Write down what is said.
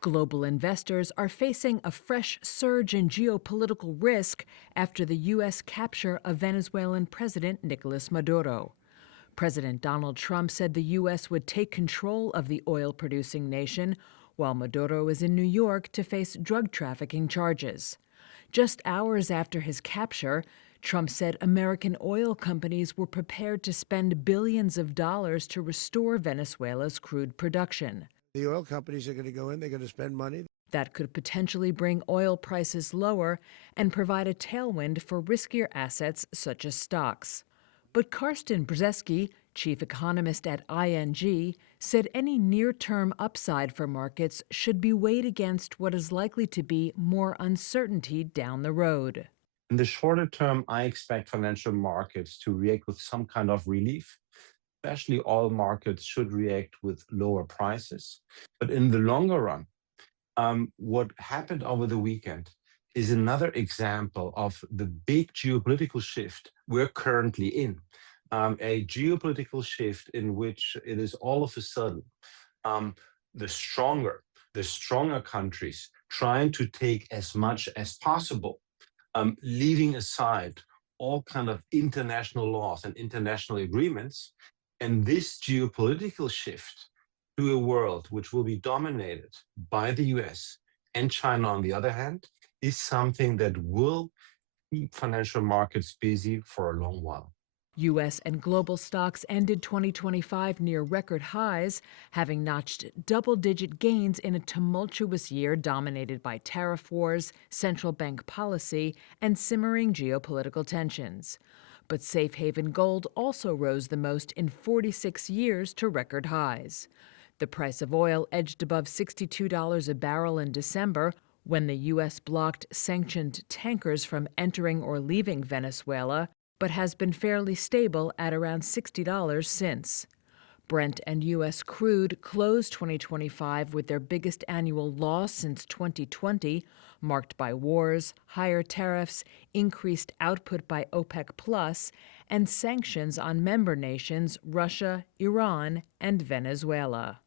Global investors are facing a fresh surge in geopolitical risk after the U.S. capture of Venezuelan President Nicolas Maduro. President Donald Trump said the U.S. would take control of the oil-producing nation, while Maduro is in New York to face drug trafficking charges. Just hours after his capture, Trump said American oil companies were prepared to spend billions of dollars to restore Venezuela's crude production. The oil companies are going to go in, they're going to spend money. That could potentially bring oil prices lower and provide a tailwind for riskier assets such as stocks. But Karsten Brzeski, chief economist at ING, said any near-term upside for markets should be weighed against what is likely to be more uncertainty down the road. In the shorter term, I expect financial markets to react with some kind of relief. Especially oil markets should react with lower prices. But in the longer run, what happened over the weekend is another example of the big geopolitical shift we're currently in. A geopolitical shift in which it is all of a sudden the stronger countries trying to take as much as possible, leaving aside all kind of international laws and international agreements. And this geopolitical shift to a world which will be dominated by the US and China, on the other hand, is something that will keep financial markets busy for a long while. U.S. and global stocks ended 2025 near record highs, having notched double-digit gains in a tumultuous year dominated by tariff wars, central bank policy, and simmering geopolitical tensions. But safe haven gold also rose the most in 46 years to record highs. The price of oil edged above $62 a barrel in December when the U.S. blocked sanctioned tankers from entering or leaving Venezuela, but has been fairly stable at around $60 since. Brent and U.S. crude closed 2025 with their biggest annual loss since 2020, marked by wars, higher tariffs, increased output by OPEC+, and sanctions on member nations Russia, Iran, and Venezuela.